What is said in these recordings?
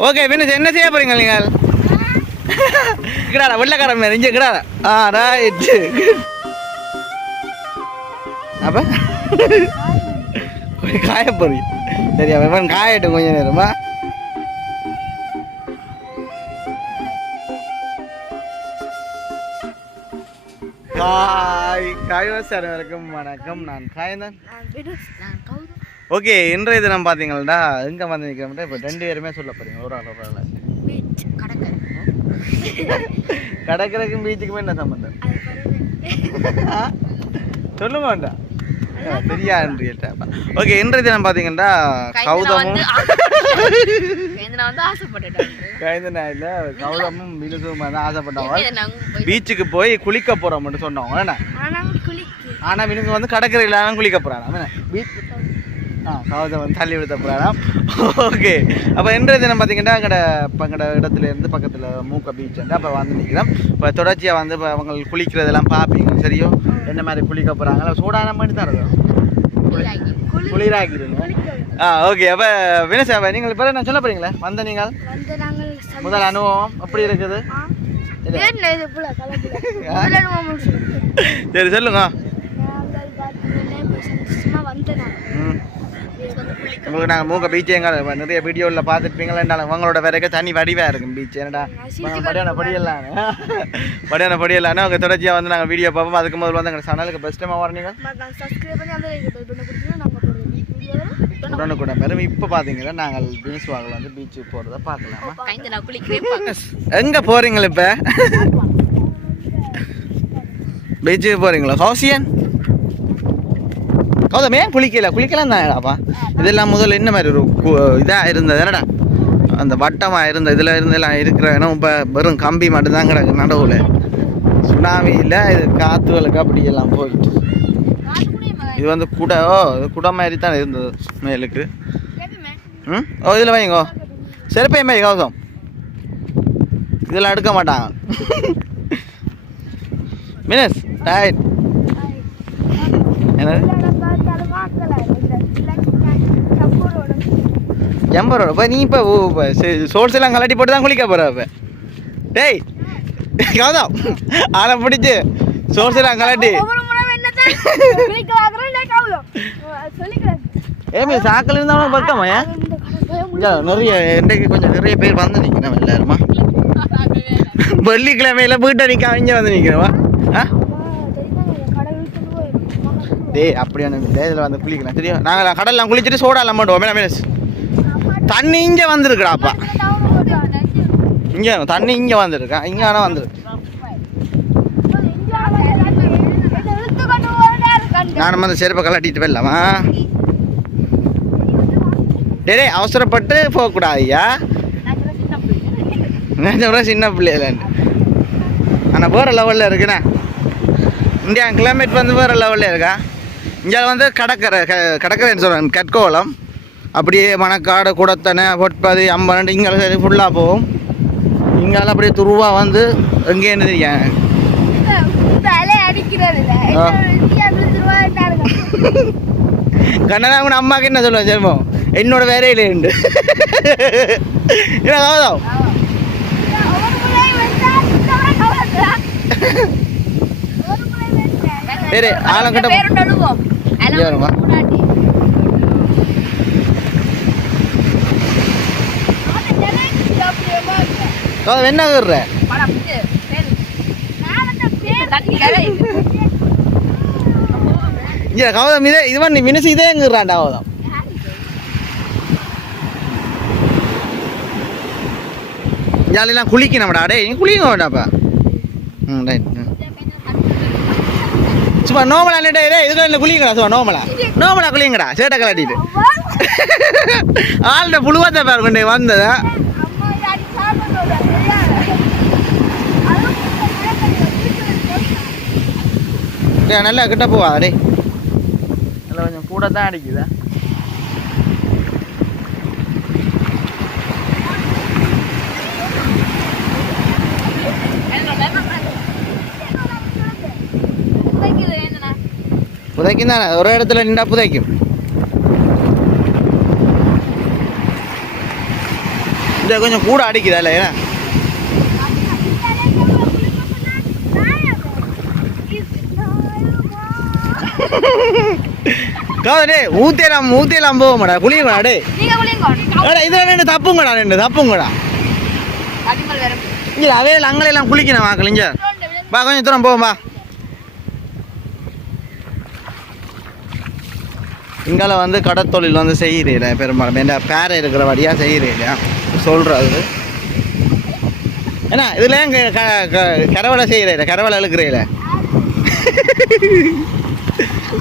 Okay Venus என்ன செய்ய போறீங்க நீங்கள்? கிடாடா வெள்ளக்கார மேல இங்கே கிடாடா ஆ ரைட் அப்ப? காய போறீங்க சரியா வெவன் காயட்டும் கொஞ்ச நேரமா காய் காய் வணக்கம் வணக்கம் நான் காயந்தன். ஓகே இன்றைய தினம் பார்த்தீங்கன்னா எங்கே வந்து நிற்கிறோம்னா இப்போ ரெண்டு பேருமே சொல்ல போறீங்க. ஒரு ஆள் ஒரு ஆள். கடற்கரைக்கும் பீச்சுக்குமே என்ன சம்மந்தம்? சொல்லுங்க வேண்டாம் தெரியாது ஓகே இன்றைய தினம் பார்த்தீங்கன்னா கௌதமும் கைந்தனா இல்லை கௌதமும் வினுசும் வந்து ஆசைப்பட்டவங்க. பீச்சுக்கு போய் குளிக்க மட்டும் சொன்னவங்க ஆனா ஆனால் வினுக்கு வந்து கடற்கரையில் தான் குளிக்க போகிறாங்க பீச் வந்து தள்ளி விடுத்த போகிறாங்க ஓகே அப்போ இன்றைய தினம் பார்த்தீங்கன்னா எங்கட எங்கட இடத்துல இருந்து பக்கத்தில் மூக்க பீச் வந்து அப்போ வந்து நிற்கிறோம் இப்போ தொடர்ச்சியாக வந்து இப்போ அவங்க குளிக்கிறதெல்லாம் பார்ப்பீங்க சரியோ? என்ன மாதிரி குளிக்க போகிறாங்களா சூடான பண்ணி தரதோ குளிராக்கிடுங்க ஆ ஓகே அப்போ வினசாவை நீங்கள் இப்போ என்ன சொல்ல போகிறீங்களே வந்த நீங்கள்? முதல் அனுபவம் எப்படி இருக்குது? சரி சொல்லுங்க நாங்கள் பார்த்தீங்கன்னா இப்போ சந்தோஷமா வந்தேன் நான் ம் இதுக்கு வந்து குளிக்க உங்களுக்கு நாங்கள் மூக்க பீச் எங்க நிறைய வீடியோவில் பார்த்துருப்பீங்களா உங்களோட வரைக்கும் தனி வடிவாக இருக்கும் பீச் என்னடா படியான படியெல்லாம். படியான படியெல்லாம். அவங்க தொடர்ச்சியாக வந்து நாங்கள் வீடியோ பார்ப்போம். அதுக்கு முதல்ல வந்து எங்கள் சேனலுக்கு பெஸ்ட் டைமாக வீடியோ உடனுக்குடன். பெரும் இப்போ பார்த்தீங்கன்னா நாங்கள் பீச் வாக்கில் வந்து பீச்சுக்கு போகிறத பார்க்கலாமா? எங்கே போகிறீங்களா இப்போ? பீச்சுக்கு போகிறீங்களா கௌசியன் கௌதம் ஏன் குளிக்கல குளிக்கலாம் தான்டாப்பா இதெல்லாம் முதல்ல என்ன மாதிரி ஒரு இதாக இருந்தது என்னடா அந்த வட்டமாக இருந்த இதில் இருந்தெல்லாம் இருக்கிற இடம் இப்போ வெறும் கம்பி மட்டும்தான் கிடக்கு நடுவில் சுனாமியில் இது காற்றுகளுக்கு அப்படி எல்லாம் போயிட்டு இது வந்து குடை ஓ இது குடை மாதிரி தான் இருந்தது மேலுக்கு ம் ஓ இதில் வைங்கோ செருப்பே மாதிரி கௌதம் இதெல்லாம் எடுக்க மாட்டாங்க மினஸ் ரைட் என்னது ஜம்பரோட இப்போ நீ இப்போ ஓ சோர்ஸ் எல்லாம் கலட்டி போட்டு தான் குளிக்க போகிற இப்போ. டேய் கௌதம் ஆளை பிடிச்சி சோர்ஸ் எல்லாம் கலட்டி ஏமி சாக்கில் இருந்தாலும் பக்கமா நிறைய இன்றைக்கு கொஞ்சம் நிறைய பேர் வந்து நிற்கிறோம் எல்லாருமா. வெள்ளிக்கிழமையில வீட்டை நிற்க இங்கே வந்து நிற்கிறோமா ஆ? டேய் அப்படியான இதில் வந்து குளிக்கலாம். தெரியும்? நாங்கள் கடல்லாம் குளிச்சுட்டு சோடாலாம் மாட்டோம் மேடம் மேனஸ் தண்ணி இங்கே வந்திருக்குடாப்பா. இங்கே தண்ணி இங்கே வந்திருக்கா. இங்கே ஆனால் வந்துருக்கு. நானும் வந்து செருப்பை கலட்டிட்டு போயிடலாமா? டேய் அவசரப்பட்டு போகக்கூடாது ஐயா. நான் சின்ன பிள்ளைலன்ட்டு ஆனால் வேறு லெவலில் இருக்குண்ணே. இந்தியா கிளைமேட் வந்து வேறு லெவலில் இருக்கா? இங்கே வந்து கடற்கரை க கடற்கரைன்னு சொல்கிறேன் கற்கோலம் அப்படியே மணக்காடு குடத்தனை பொட்பதி அம்பரண்டு இங்கே ஃபுல்லாக போகும். இங்கால அப்படியே துருவா வந்து எங்கேன்னு தெரியும் ஆ. கண்ணனா உன் அம்மாக்கு என்ன சொல்லுவேன் செல்வம் என்னோட வேலையில உண்டு. கௌதம் சரி ஆலங்கிட்ட இங்க வருமா? கௌதம் என்ன கீற இங்க கவதம் இதே இது பண்ணி மினுசு இதே எங்கிறான்டா கவதம். ஜாலியெல்லாம் குளிக்கணும்டா டேய் நீ குளிக்க வேண்டாப்பா ம் ரைட் சும்மா நோமலா டே டேய் இதுக்கு இல்லை குளிங்கடா சும்மா நோமலா நோமலா குளிங்கடா சேட்டை கலாட்டிட்டு ஆள்கிட்ட புழுவாத்த பாருங்க வந்ததா. டேய் நல்லா கிட்ட போவா டேய். நல்லா கொஞ்சம் கூட தான் அடிக்குதா. புதைக்கும் தானே ஒரு இடத்துல நின்றா புதைக்கும். இது கொஞ்சம் கூட அடிக்குதா இல்லை ஏன்னா காதே ஊத்தேலாம் ஊத்தேலாம் போகமாடா குளியுங்கடா டே ஏடா இதில் ரெண்டு தப்புங்கடா ரெண்டு தப்புங்கடா. இல்லை அவையில் அங்கெல்லாம் குளிக்கணும் வாக்கலிங்க பா கொஞ்சம் தூரம் போவோம் பா இங்கால வந்து கடத்தொழில் வந்து செய்கிறீல பெரும்பாலும். என்ன பேரை இருக்கிற வழியாக செய்கிறீங்க சொல்கிறது என்ன இதில் கரவலை செய்கிறீல கரவலை இழுக்கிறீல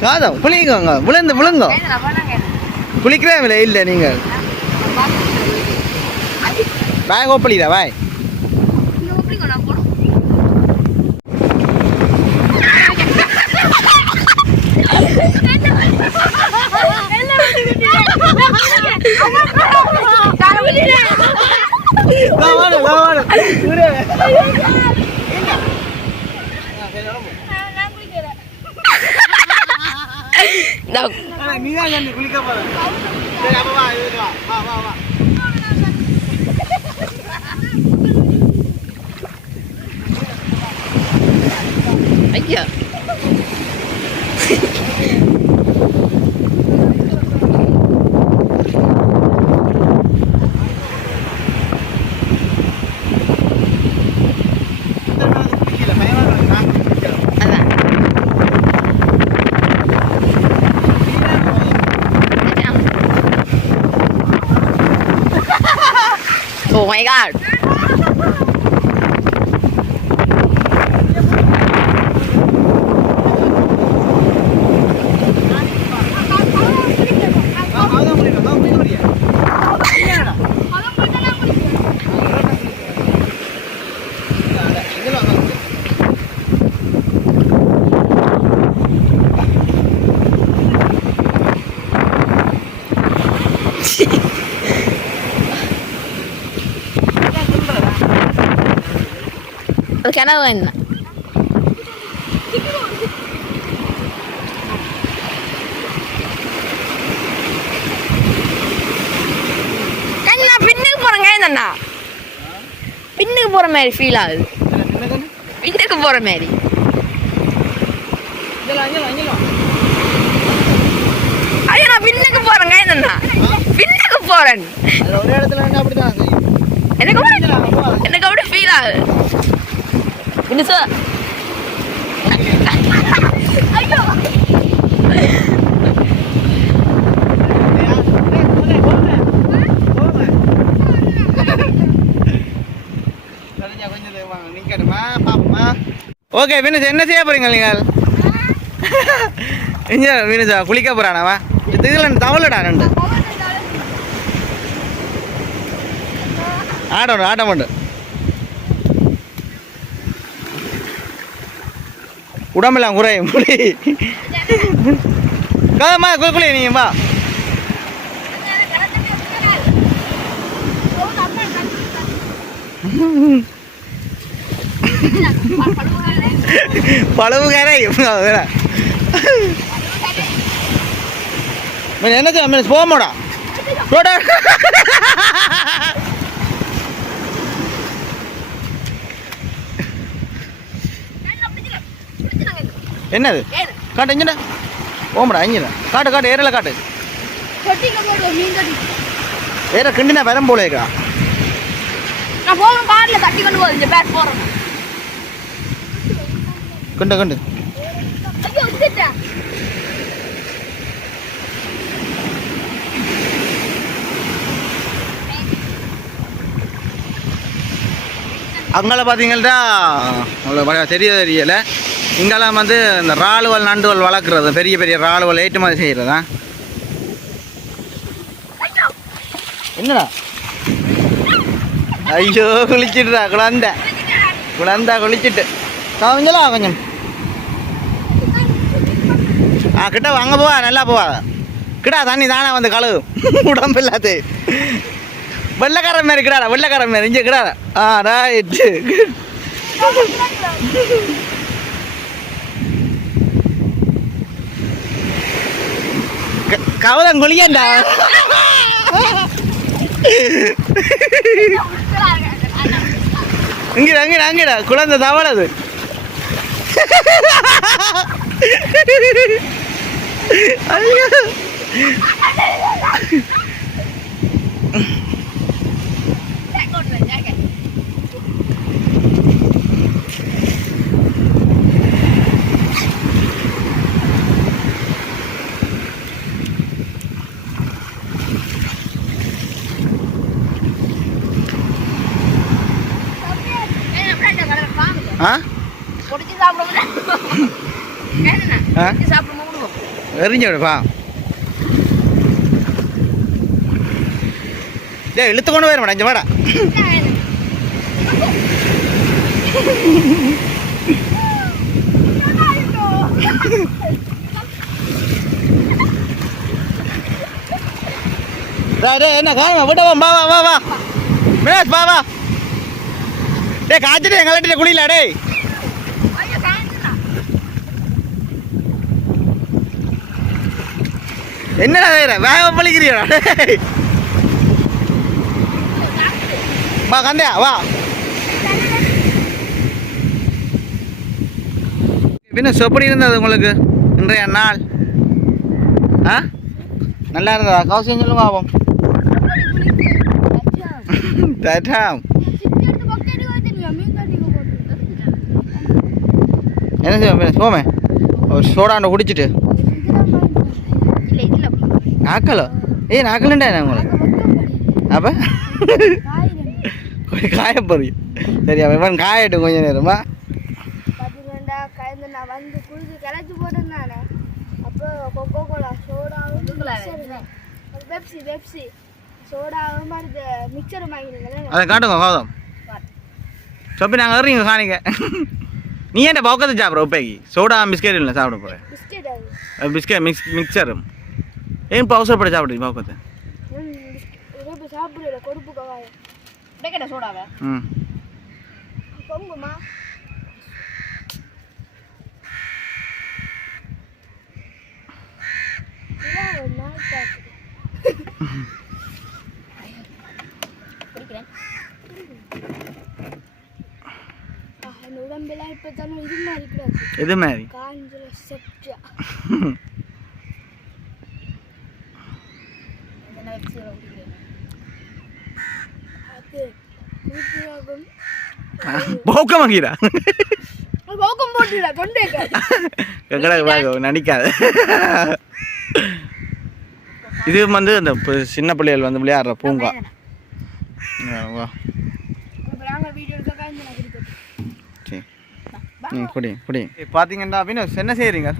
காதம் குளிங்க விழுந்து விழுங்க. குளிக்கிறே இல்லை நீங்கள் வாய் கோப்பலிடா வாய். நீதான் குளிக்க போற சரி அப்ப Oh my god. அது கனவு என்ன கண்ணா பின்னுக்கு போறேங்க என்னண்ணா பின்னுக்கு போற மாதிரி ஃபீல் ஆகுது. பின்னுக்கு போற மாதிரி. ஐயா நான் பின்னுக்கு போறேங்க என்னண்ணா பின்னுக்கு போறேன். ஒரு இடத்துல வந்து அப்படிதான். செய்யும். எனக்கு எனக்கு அப்படி ஃபீல் ஆகுது. பின்னு சார்? ஓகே வினுஜா என்ன செய்ய போறீங்க நீங்கள்? இங்க வினுஜா குளிக்க போறானவா இதில் தவளடா ரெண்டு. ஆடணும் ஆட்டம் உண்டு உடம்பெல்லாம் குறையும் முடி கதமா குளி குளி நீங்க வா. பழவு என்ன செய்ய போக போடா. என்னது? காட்டு இங்கடா ஓமடா இங்கடா காட்டு காட்டு ஏரியில் காட்டு. ஏற கிண்டினா வரம் போல இருக்கா? நான் கார்ல தட்டி கொண்டு போகுது இந்த பேக் போறேன் கண்டு கண்டு. அங்கே பார்த்தீங்கன்னா உங்களுக்கு தெரிய தெரியல. இங்கெல்லாம் வந்து இந்த இறாலுவல் நண்டுவல் வளர்க்குறது பெரிய பெரிய இறாலுவல் ஏற்றுமதி செய்கிறதா என்னடா? ஐயோ குளிச்சுட்டுடா குழந்தை. குழந்தை குளிச்சுட்டு. கவஞ்சலா கொஞ்சம் ஆ கிட்ட வாங்க போவா நல்லா போவா. கிடா தண்ணி தானே வந்து கழுவு. உடம்பு இல்லாது. வெள்ளைக்காரன் மாரி கிடாடா வெள்ளைக்காரன் மாரி. இங்கே கிடாடா. ஆ ரைட்டு கவலம் குளியண்டா இங்கடா இங்கடா. அங்கடா குழந்தை தவளது ஐயோ ஆ பொடிச்சு சாப்பிடுவோம் ஆ சாப்பிடுவோம் விடுவோம் எரிஞ்சு விடுப்பா டேய் இழுத்து கொண்டு போயிட இங்கே வாடா. என்ன காணுமா? விட வா வா வா வா. மேஸ் வா வா. டேய் காய்ச்சிட்டு எங்கள்கிட்ட குளியில டேய் ஐயோ காய்ச்சலா என்னடா வேற வேக பழிக்கிறியா? வா கந்தையா வா. பின்ன சொப்படி இருந்தது உங்களுக்கு? இன்றைய நாள். ஆ? நல்லா இருந்ததா? கவசியம் சொல்லுங்க பாப்போம். என்ன செய்வோம் போமே ஒரு சோடாண்ட குடிச்சிட்டு. ஆக்கலோ ஏய் ஆக்கலண்டா என்ன உங்களுக்கு அப்போ கொஞ்சம் காயப்படுறீங்க சரி அவன் இவன் காயட்டும் கொஞ்ச நேரமா வந்து குளிச்சு கிளச்சி போட்டிருந்தானே அப்போ கொக்கோ கோலா சோடாவும் பெப்சி பெப்சி சோடாவும் மருந்து மிக்சரும் வாங்கினீங்களே அதை காட்டுங்க கௌதம் சொப்பி நாங்கள் எறிங்க காணிக்க நீ ஏன்டா பக்கத்து சாப்பிட்ற உப்பைக்கு சோடா பிஸ்கெட் இல்லை சாப்பிட போகிறேன் பிஸ்கெட் அது பிஸ்கெட் மிக்ஸ் மிக்சரும் ஏன் அவசரப்பட்டு சாப்பிட்றீங்க? பக்கத்து சாப்பிடல கொடுப்பு கவாயம் பேக்கெட்ட சோடாவா ம் பொங்குமா உடம்பெல்லாம் இப்போ தானே இது மாதிரி எது மாதிரி? காஞ்சல செப்டா என்ன வெப்சி குடிக்கிறேன் அது குளிப்பியாகும் போக்க வாங்கிறா போக்கம் போட்டுடா தொண்டைக்கு கக்கடா வாங்க நடிக்காத. இது வந்து அந்த சின்ன பிள்ளைகள் வந்து விளையாடுற பூங்கா. ஆ, வா. சரி. ம் குடி குடி. பார்த்தீங்கன்னா அப்படின்னு என்ன செய்கிறீங்க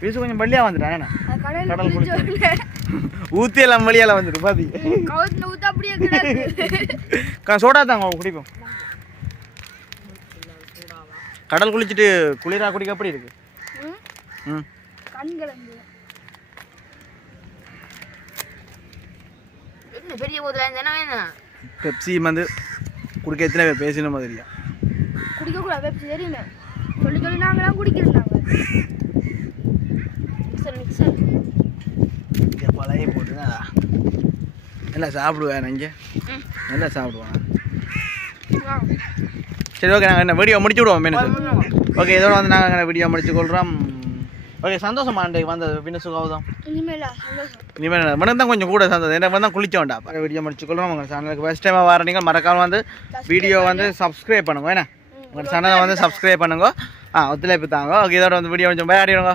பீசு கொஞ்சம் பள்ளியாக வந்துட்டானே கடல் ஊற்றி எல்லாம் வழியால் வந்துட்டு பாத்தி கிடக்கு. சோடா தாங்க குடிப்போம். கடல் குளிச்சுட்டு குளிரா குடிக்க எப்படி இருக்கு? ம்? பெரிய பெப்சி வந்து குடிக்க எத்தனை பேர் பேசின மாதிரியா? குடிக்கக்கூடாது வெப்சி தெரியுமே. சொல்லி சொல்லி நாங்களாம் குடிக்கிறோம் மிக்சர் மிக்சர் இங்கே பழைய போட்டுதான் நல்லா சாப்பிடுவேன் இங்கே. நல்லா சாப்பிடுவேன் சரி ஓகே நாங்கள் என்ன வீடியோ முடிச்சு விடுவோம் மீனு ஓகே இதோட வந்து நாங்கள் வீடியோ முடிச்சு கொள்கிறோம் ஓகே சந்தோஷமா அன்றைக்கு வந்தது பின்ன சுகாவதம் இனிமேலா மனம் தான் கொஞ்சம் கூட சந்தோஷம். என்ன தான் குளிச்சோண்டா வீடியோ முடிச்சுக்கொள்கிறோம் உங்கள் சேனலுக்கு ஃபஸ்ட் டைமாக வர நீங்கள் மறக்காம வந்து வீடியோ வந்து சப்ஸ்கிரைப் பண்ணுங்க என்ன? உங்கள் சேனலை வந்து சப்ஸ்கிரைப் பண்ணுங்க. ஆ ஒத்துழைப்பு தாங்க. ஓகே இதோட வந்து வீடியோ கொஞ்சம் விளையாடிடுங்க